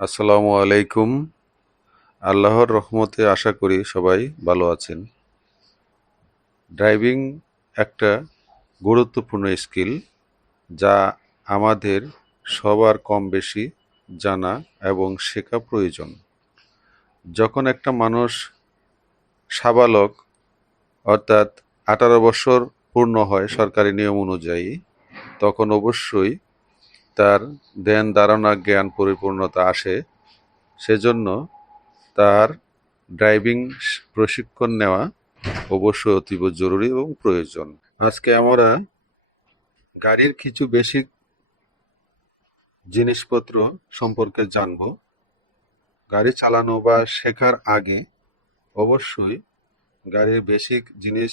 আসসালামু আলাইকুম। আল্লাহর রহমতে আশা করি সবাই ভালো আছেন। ড্রাইভিং একটা গুরুত্বপূর্ণ স্কিল যা আমাদের সবার কম বেশি জানা এবং শেখা প্রয়োজন। যখন একটা মানুষ সাবালক, অর্থাৎ আঠারো বছর পূর্ণ হয় সরকারি নিয়ম অনুযায়ী, তখন অবশ্যই তার ধ্যান, ধারণা, জ্ঞান পরিপূর্ণতা আসে, সেজন্য তার ড্রাইভিং প্রশিক্ষণ নেওয়া অবশ্যই অতীব জরুরি এবং প্রয়োজন। আজকে আমরা গাড়ির কিছু বেসিক জিনিসপত্র সম্পর্কে জানব। গাড়ি চালানো বা শেখার আগে অবশ্যই গাড়ির বেসিক জিনিস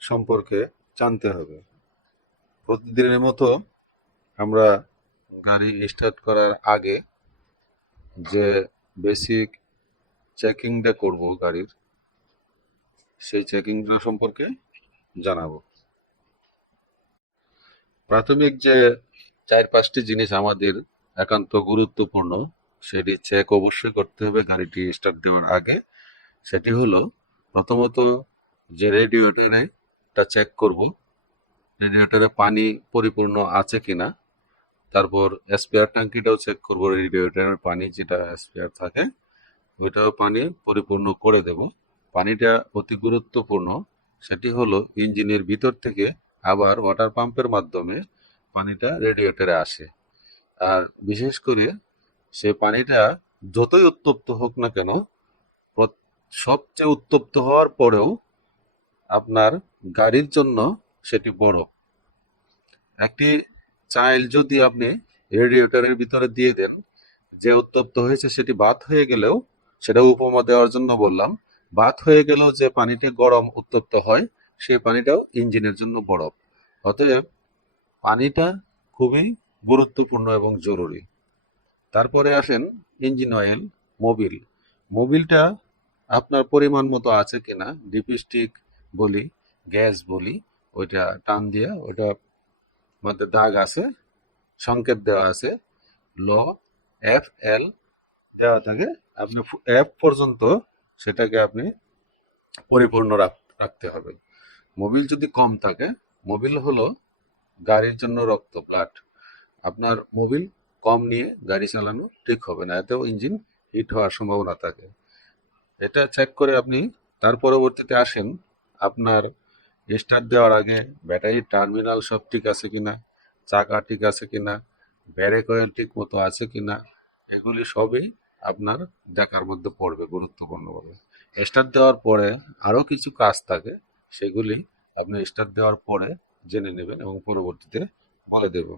সম্পর্কে জানতে হবে। প্রতিদিনের মতো আমরা গাড়ি স্টার্ট করার আগে যে বেসিক চেকিংটা করব গাড়ির, সেই চেকিংটা সম্পর্কে জানাব। প্রাথমিক যে চার পাঁচটি জিনিস আমাদের একান্ত গুরুত্বপূর্ণ, সেটি চেক অবশ্যই করতে হবে গাড়িটি স্টার্ট দেওয়ার আগে। সেটি হলো, প্রথমত যে রেডিয়েটরে চেক করব রেডিয়েটরে পানি পরিপূর্ণ আছে কিনা তারপর স্পেয়ার ট্যাঙ্কিটাও চেক করব রেডিয়েটরের পানি যেটা স্পেয়ার থাকে, ওইটাও পানি পরিপূর্ণ করে দেব। পানিটা অতি গুরুত্বপূর্ণ, সেটি হলো ইঞ্জিনের ভিতর থেকে আবার ওয়াটার পাম্পের মাধ্যমে পানিটা রেডিয়েটরে আসে। আর বিশেষ করে সে পানিটা যতই উত্তপ্ত হোক না কেন সবচেয়ে উত্তপ্ত হওয়ার পরেও আপনার গাড়ির জন্য সেটি বড়। একটি চাইল যদি আপনি রেডিয়েটরের ভিতরে দিয়ে দেন, যে উত্তপ্ত হয়েছে সেটি বাত হয়ে গেলেও সেটা উপমা দেওয়ার জন্য বললাম বাত হয়ে গেলেও যে পানিটি গরম উত্তপ্ত হয়, সেই পানিটাও ইঞ্জিনের জন্য বরফ। অতএব পানিটা খুবই গুরুত্বপূর্ণ এবং জরুরি। তারপরে আসেন ইঞ্জিন অয়েল, মোবিল। মোবিলটা আপনার পরিমাণ মতো আছে কিনা ডিপিস্টিক বলি, গ্যাস বলি, ওইটা টান দিয়ে ওইটা মধ্যে দাগ আছে, সংকেত দেওয়া আছে, ল, এফ, এল দেওয়া থাকে। আপনি এফ পর্যন্ত সেটাকে আপনি পরিপূর্ণ রাখ- রাখতে হবে। মোবিল যদি কম থাকে, মোবিল হলো গাড়ির জন্য রক্ত, ব্লাড। আপনার মোবিল কম নিয়ে গাড়ি চালানো ঠিক হবে না, এতেও ইঞ্জিন হিট হওয়ার সম্ভাবনা থাকে। এটা চেক করে আপনি, তার পরবর্তীতে আসেন আপনার স্টার্ট দেওয়ার আগে ব্যাটারির টার্মিনাল সব ঠিক আছে কিনা, চাকা ঠিক আছে কিনা ব্যারেক অয়েল ঠিক মতো আছে কিনা, এগুলি সবই আপনার দেখার মধ্যে পড়বে গুরুত্বপূর্ণভাবে। স্টার্ট দেওয়ার পরে আরও কিছু কাজ থাকে, সেগুলি আপনি স্টার্ট দেওয়ার পরে জেনে নেবেন এবং পরবর্তীতে বলে দেব।